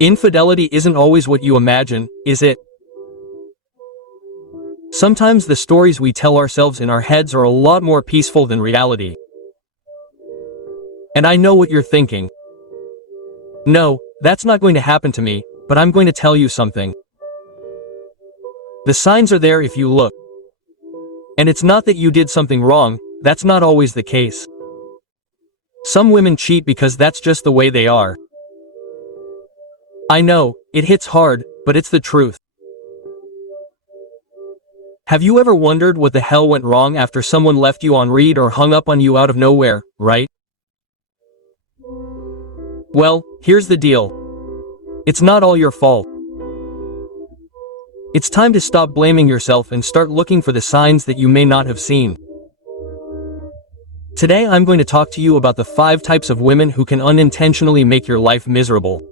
Infidelity isn't always what you imagine, is it? Sometimes the stories we tell ourselves in our heads are a lot more peaceful than reality. And I know what you're thinking. No, that's not going to happen to me, but I'm going to tell you something. The signs are there if you look. And it's not that you did something wrong, that's not always the case. Some women cheat because that's just the way they are. I know, it hits hard, but it's the truth. Have you ever wondered what the hell went wrong after someone left you on read or hung up on you out of nowhere, right? Well, here's the deal. It's not all your fault. It's time to stop blaming yourself and start looking for the signs that you may not have seen. Today I'm going to talk to you about the 5 types of women who can unintentionally make your life miserable.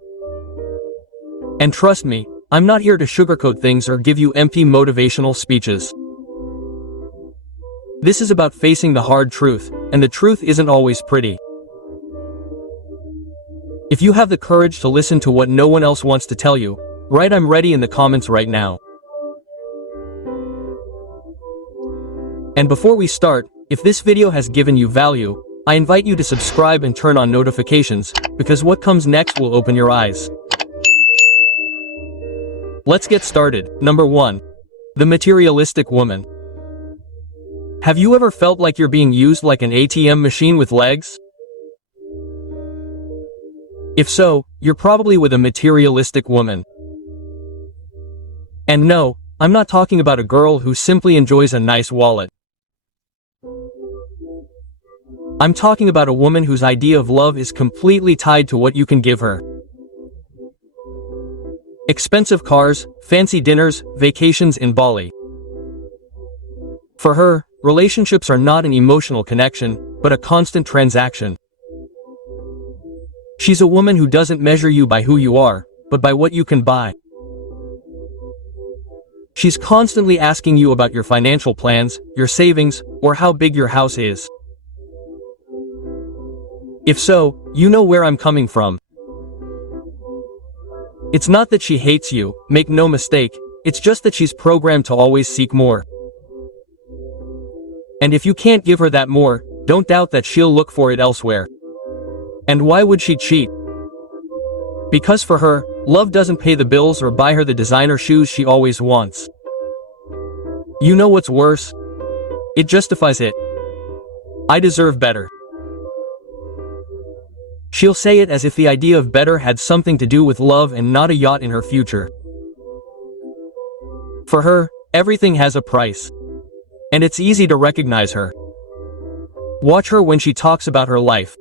And trust me, I'm not here to sugarcoat things or give you empty motivational speeches. This is about facing the hard truth, and the truth isn't always pretty. If you have the courage to listen to what no one else wants to tell you, write "I'm ready" in the comments right now. And before we start, if this video has given you value, I invite you to subscribe and turn on notifications, because what comes next will open your eyes. Let's get started. Number 1. The materialistic woman. Have you ever felt like you're being used like an ATM machine with legs? If so, you're probably with a materialistic woman. And no, I'm not talking about a girl who simply enjoys a nice wallet. I'm talking about a woman whose idea of love is completely tied to what you can give her. Expensive cars, fancy dinners, vacations in Bali. For her, relationships are not an emotional connection, but a constant transaction. She's a woman who doesn't measure you by who you are, but by what you can buy. She's constantly asking you about your financial plans, your savings, or how big your house is. If so, you know where I'm coming from. It's not that she hates you, make no mistake, it's just that she's programmed to always seek more. And if you can't give her that more, don't doubt that she'll look for it elsewhere. And why would she cheat? Because for her, love doesn't pay the bills or buy her the designer shoes she always wants. You know what's worse? It justifies it. I deserve better. She'll say it as if the idea of better had something to do with love and not a yacht in her future. For her, everything has a price. And it's easy to recognize her. Watch her when she talks about her life.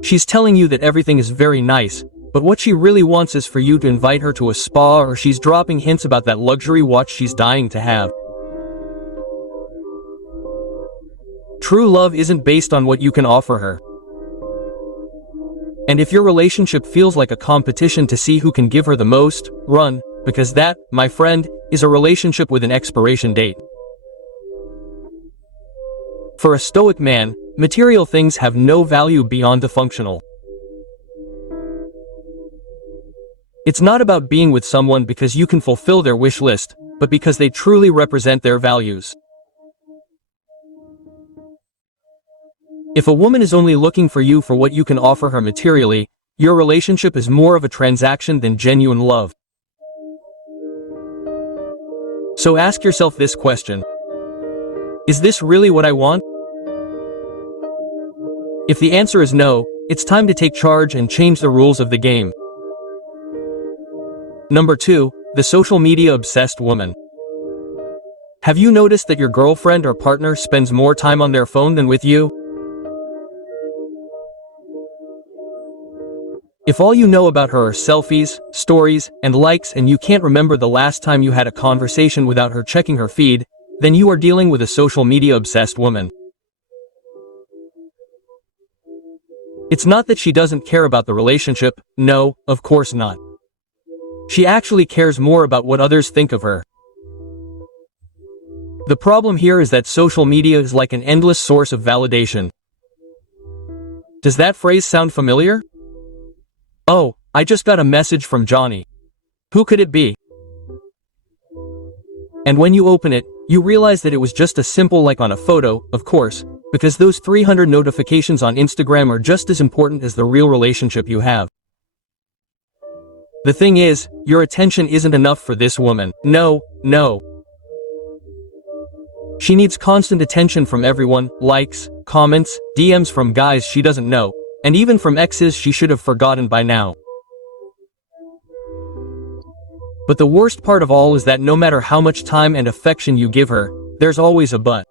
She's telling you that everything is very nice, but what she really wants is for you to invite her to a spa, or she's dropping hints about that luxury watch she's dying to have. True love isn't based on what you can offer her. And if your relationship feels like a competition to see who can give her the most, run, because that, my friend, is a relationship with an expiration date. For a stoic man, material things have no value beyond the functional. It's not about being with someone because you can fulfill their wish list, but because they truly represent their values. If a woman is only looking for you for what you can offer her materially, your relationship is more of a transaction than genuine love. So ask yourself this question. Is this really what I want? If the answer is no, it's time to take charge and change the rules of the game. Number 2, the social media obsessed woman. Have you noticed that your girlfriend or partner spends more time on their phone than with you? If all you know about her are selfies, stories, and likes, and you can't remember the last time you had a conversation without her checking her feed, then you are dealing with a social media obsessed woman. It's not that she doesn't care about the relationship, no, of course not. She actually cares more about what others think of her. The problem here is that social media is like an endless source of validation. Does that phrase sound familiar? Oh, I just got a message from Johnny. Who could it be? And when you open it, you realize that it was just a simple like on a photo, of course, because those 300 notifications on Instagram are just as important as the real relationship you have. The thing is, your attention isn't enough for this woman. No. She needs constant attention from everyone, likes, comments, DMs from guys she doesn't know, and even from exes she should have forgotten by now. But the worst part of all is that no matter how much time and affection you give her, there's always a but.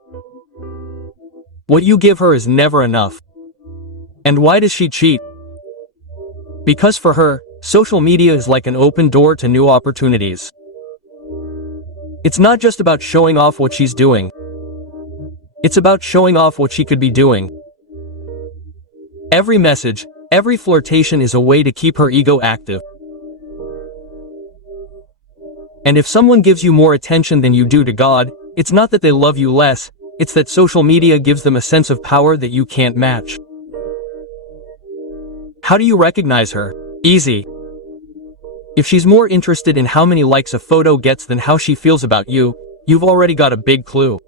What you give her is never enough. And why does she cheat? Because for her, social media is like an open door to new opportunities. It's not just about showing off what she's doing. It's about showing off what she could be doing. Every message, every flirtation is a way to keep her ego active. And if someone gives you more attention than you do to God, it's not that they love you less, it's that social media gives them a sense of power that you can't match. How do you recognize her? Easy. If she's more interested in how many likes a photo gets than how she feels about you, you've already got a big clue.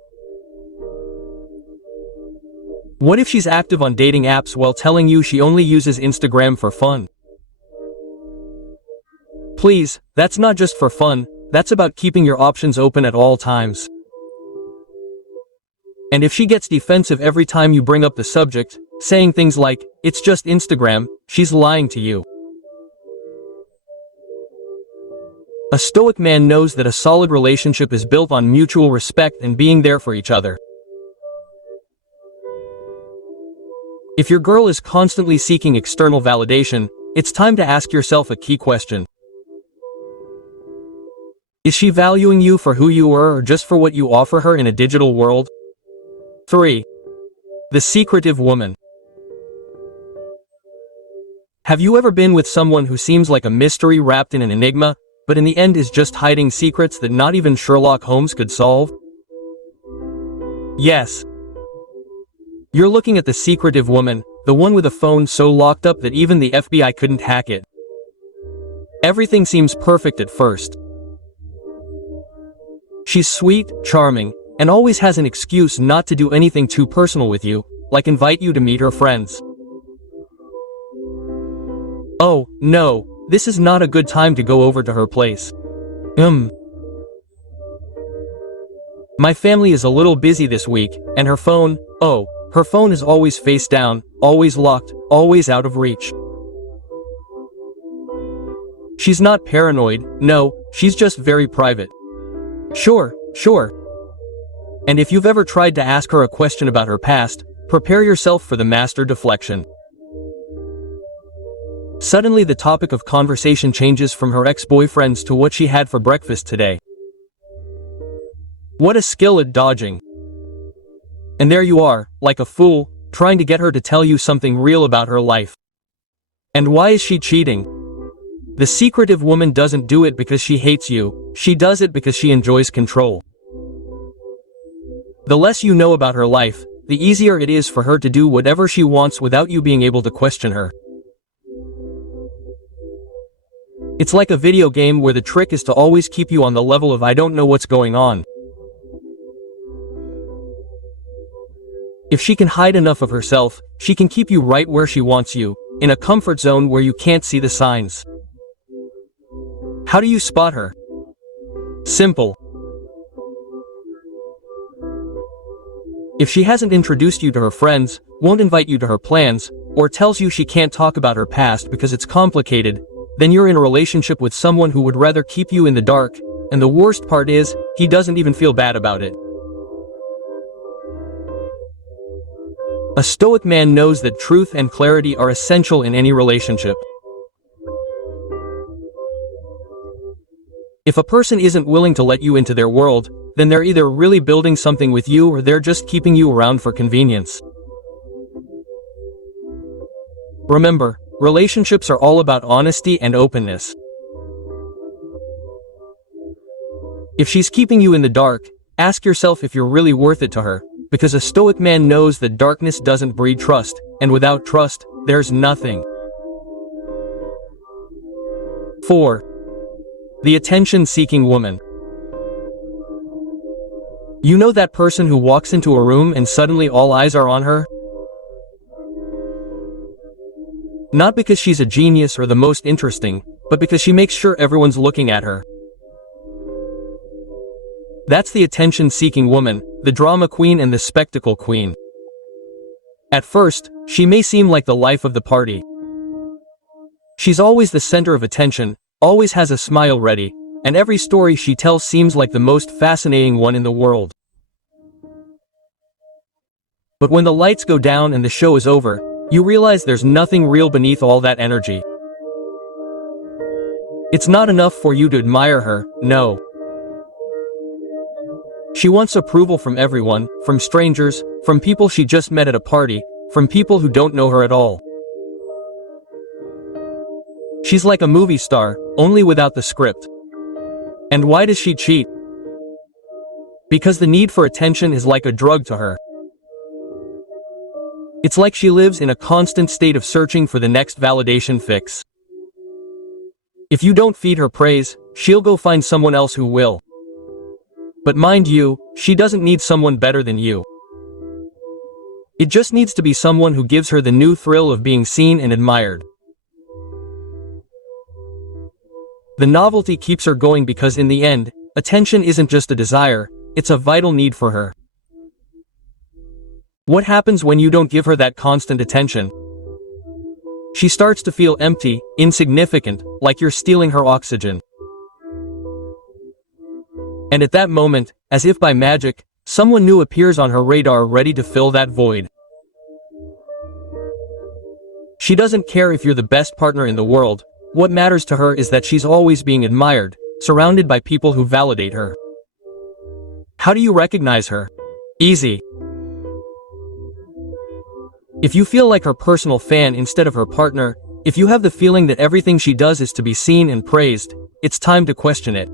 What if she's active on dating apps while telling you she only uses Instagram for fun? Please, that's not just for fun, that's about keeping your options open at all times. And if she gets defensive every time you bring up the subject, saying things like, "It's just Instagram," she's lying to you. A stoic man knows that a solid relationship is built on mutual respect and being there for each other. If your girl is constantly seeking external validation, it's time to ask yourself a key question. Is she valuing you for who you are or just for what you offer her in a digital world? 3. The secretive woman. Have you ever been with someone who seems like a mystery wrapped in an enigma, but in the end is just hiding secrets that not even Sherlock Holmes could solve? Yes. You're looking at the secretive woman, the one with a phone so locked up that even the FBI couldn't hack it. Everything seems perfect at first. She's sweet, charming, and always has an excuse not to do anything too personal with you, like invite you to meet her friends. Oh, no, this is not a good time to go over to her place. My family is a little busy this week, and her phone is always face down, always locked, always out of reach. She's not paranoid, no, she's just very private. Sure. And if you've ever tried to ask her a question about her past, prepare yourself for the master deflection. Suddenly the topic of conversation changes from her ex-boyfriends to what she had for breakfast today. What a skill at dodging. And there you are, like a fool, trying to get her to tell you something real about her life. And why is she cheating? The secretive woman doesn't do it because she hates you, she does it because she enjoys control. The less you know about her life, the easier it is for her to do whatever she wants without you being able to question her. It's like a video game where the trick is to always keep you on the level of "I don't know what's going on." If she can hide enough of herself, she can keep you right where she wants you, in a comfort zone where you can't see the signs. How do you spot her? Simple. If she hasn't introduced you to her friends, won't invite you to her plans, or tells you she can't talk about her past because it's complicated, then you're in a relationship with someone who would rather keep you in the dark, and the worst part is, he doesn't even feel bad about it. A stoic man knows that truth and clarity are essential in any relationship. If a person isn't willing to let you into their world, then they're either really building something with you or they're just keeping you around for convenience. Remember, relationships are all about honesty and openness. If she's keeping you in the dark, ask yourself if you're really worth it to her, because a stoic man knows that darkness doesn't breed trust, and without trust, there's nothing. 4. The attention-seeking woman. You know that person who walks into a room and suddenly all eyes are on her? Not because she's a genius or the most interesting, but because she makes sure everyone's looking at her. That's the attention-seeking woman, the drama queen and the spectacle queen. At first, she may seem like the life of the party. She's always the center of attention, always has a smile ready, and every story she tells seems like the most fascinating one in the world. But when the lights go down and the show is over, you realize there's nothing real beneath all that energy. It's not enough for you to admire her, no. She wants approval from everyone, from strangers, from people she just met at a party, from people who don't know her at all. She's like a movie star, only without the script. And why does she cheat? Because the need for attention is like a drug to her. It's like she lives in a constant state of searching for the next validation fix. If you don't feed her praise, she'll go find someone else who will. But mind you, she doesn't need someone better than you. It just needs to be someone who gives her the new thrill of being seen and admired. The novelty keeps her going because in the end, attention isn't just a desire, it's a vital need for her. What happens when you don't give her that constant attention? She starts to feel empty, insignificant, like you're stealing her oxygen. And at that moment, as if by magic, someone new appears on her radar ready to fill that void. She doesn't care if you're the best partner in the world, what matters to her is that she's always being admired, surrounded by people who validate her. How do you recognize her? Easy. If you feel like her personal fan instead of her partner, if you have the feeling that everything she does is to be seen and praised, it's time to question it.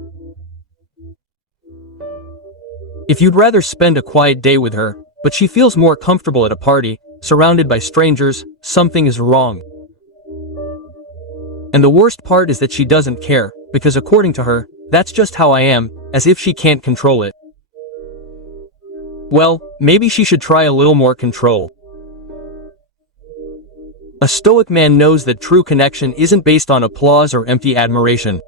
If you'd rather spend a quiet day with her, but she feels more comfortable at a party, surrounded by strangers, something is wrong. And the worst part is that she doesn't care, because according to her, that's just how I am, as if she can't control it. Well, maybe she should try a little more control. A stoic man knows that true connection isn't based on applause or empty admiration.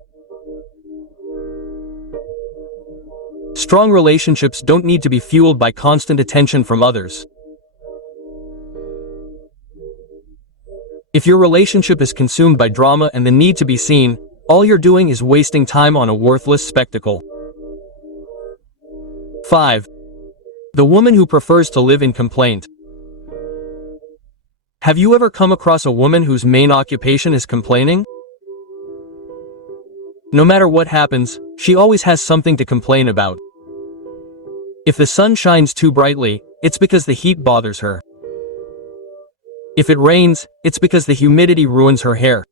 Strong relationships don't need to be fueled by constant attention from others. If your relationship is consumed by drama and the need to be seen, all you're doing is wasting time on a worthless spectacle. 5. The woman who prefers to live in complaint. Have you ever come across a woman whose main occupation is complaining? No matter what happens, she always has something to complain about. If the sun shines too brightly, it's because the heat bothers her. If it rains, it's because the humidity ruins her hair.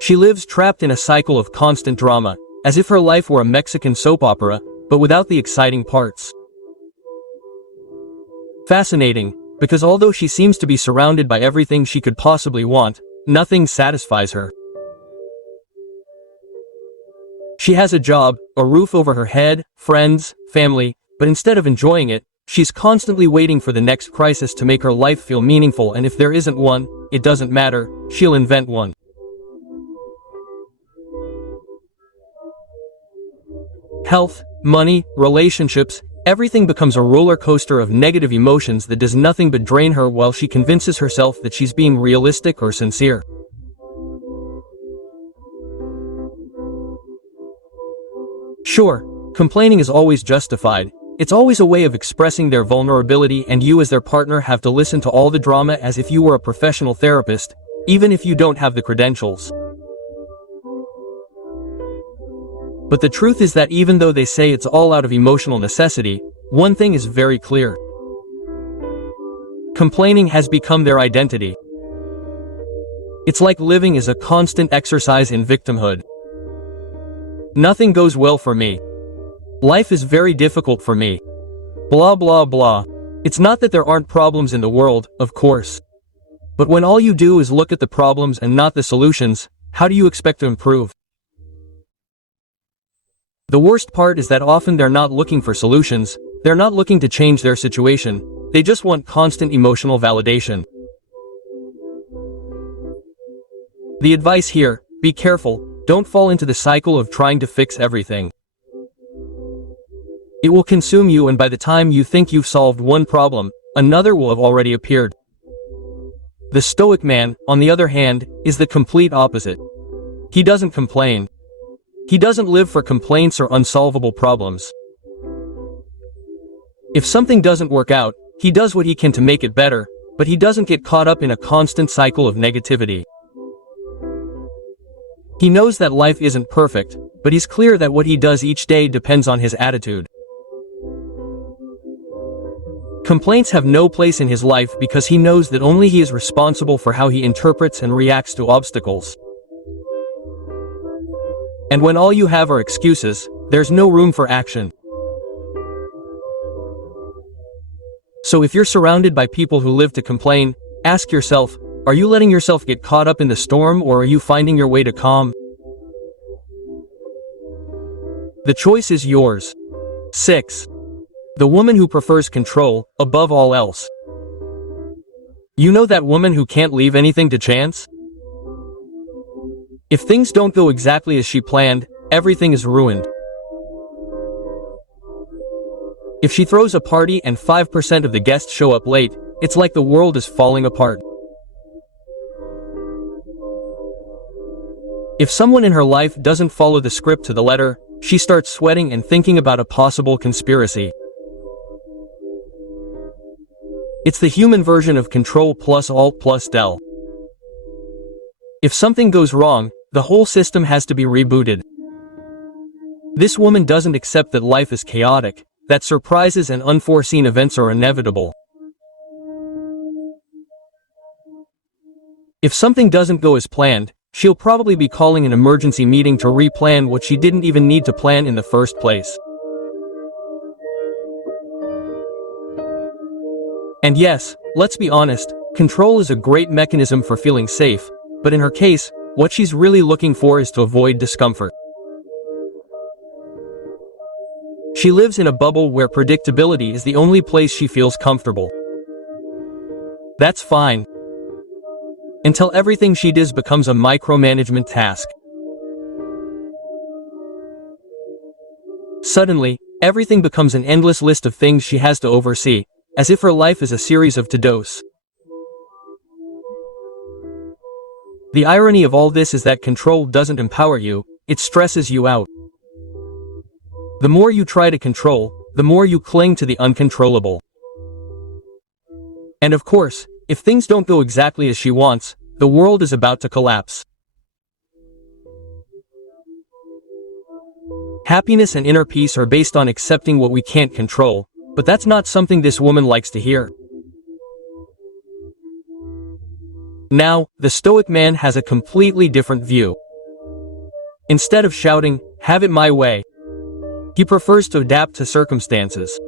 She lives trapped in a cycle of constant drama, as if her life were a Mexican soap opera, but without the exciting parts. Fascinating, because although she seems to be surrounded by everything she could possibly want, nothing satisfies her. She has a job, a roof over her head, friends, family, but instead of enjoying it, she's constantly waiting for the next crisis to make her life feel meaningful, and if there isn't one, it doesn't matter, she'll invent one. Health, money, relationships, everything becomes a roller coaster of negative emotions that does nothing but drain her while she convinces herself that she's being realistic or sincere. Sure, complaining is always justified. It's always a way of expressing their vulnerability, and you as their partner have to listen to all the drama as if you were a professional therapist, even if you don't have the credentials. But the truth is that even though they say it's all out of emotional necessity, one thing is very clear. Complaining has become their identity. It's like living is a constant exercise in victimhood. Nothing goes well for me. Life is very difficult for me. Blah blah blah. It's not that there aren't problems in the world, of course. But when all you do is look at the problems and not the solutions, how do you expect to improve? The worst part is that often they're not looking for solutions, they're not looking to change their situation, they just want constant emotional validation. The advice here, be careful, don't fall into the cycle of trying to fix everything. It will consume you, and by the time you think you've solved one problem, another will have already appeared. The Stoic man, on the other hand, is the complete opposite. He doesn't complain. He doesn't live for complaints or unsolvable problems. If something doesn't work out, he does what he can to make it better, but he doesn't get caught up in a constant cycle of negativity. He knows that life isn't perfect, but he's clear that what he does each day depends on his attitude. Complaints have no place in his life because he knows that only he is responsible for how he interprets and reacts to obstacles. And when all you have are excuses, there's no room for action. So if you're surrounded by people who live to complain, ask yourself, are you letting yourself get caught up in the storm, or are you finding your way to calm? The choice is yours. 6. The woman who prefers control, above all else. You know that woman who can't leave anything to chance? If things don't go exactly as she planned, everything is ruined. If she throws a party and 5% of the guests show up late, it's like the world is falling apart. If someone in her life doesn't follow the script to the letter, she starts sweating and thinking about a possible conspiracy. It's the human version of control plus alt plus del. If something goes wrong, the whole system has to be rebooted. This woman doesn't accept that life is chaotic, that surprises and unforeseen events are inevitable. If something doesn't go as planned, she'll probably be calling an emergency meeting to replan what she didn't even need to plan in the first place. And yes, let's be honest, control is a great mechanism for feeling safe, but in her case, what she's really looking for is to avoid discomfort. She lives in a bubble where predictability is the only place she feels comfortable. That's fine. Until everything she does becomes a micromanagement task. Suddenly, everything becomes an endless list of things she has to oversee, as if her life is a series of to-dos. The irony of all this is that control doesn't empower you, it stresses you out. The more you try to control, the more you cling to the uncontrollable. And of course, if things don't go exactly as she wants, the world is about to collapse. Happiness and inner peace are based on accepting what we can't control, but that's not something this woman likes to hear. Now, the Stoic man has a completely different view. Instead of shouting, "Have it my way," he prefers to adapt to circumstances.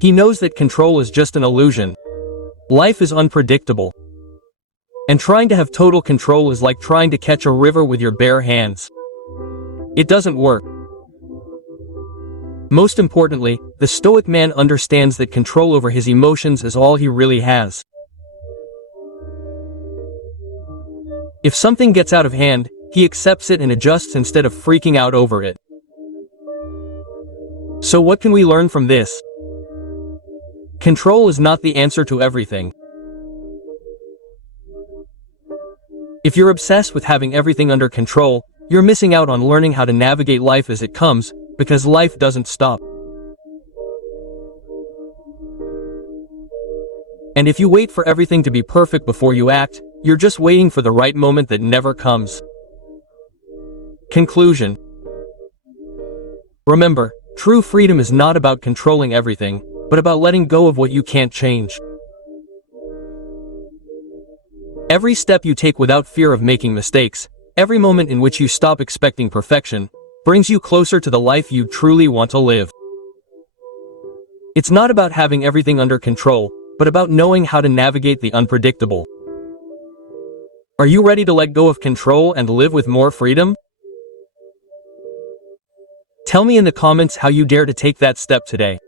He knows that control is just an illusion. Life is unpredictable. And trying to have total control is like trying to catch a river with your bare hands. It doesn't work. Most importantly, the Stoic man understands that control over his emotions is all he really has. If something gets out of hand, he accepts it and adjusts instead of freaking out over it. So what can we learn from this? Control is not the answer to everything. If you're obsessed with having everything under control, you're missing out on learning how to navigate life as it comes, because life doesn't stop. And if you wait for everything to be perfect before you act, you're just waiting for the right moment that never comes. Conclusion. Remember, true freedom is not about controlling everything, but about letting go of what you can't change. Every step you take without fear of making mistakes, every moment in which you stop expecting perfection, brings you closer to the life you truly want to live. It's not about having everything under control, but about knowing how to navigate the unpredictable. Are you ready to let go of control and live with more freedom? Tell me in the comments how you dare to take that step today.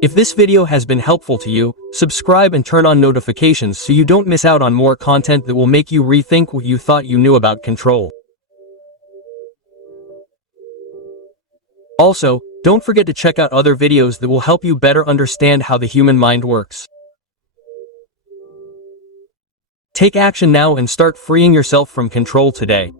If this video has been helpful to you, subscribe and turn on notifications so you don't miss out on more content that will make you rethink what you thought you knew about control. Also, don't forget to check out other videos that will help you better understand how the human mind works. Take action now and start freeing yourself from control today.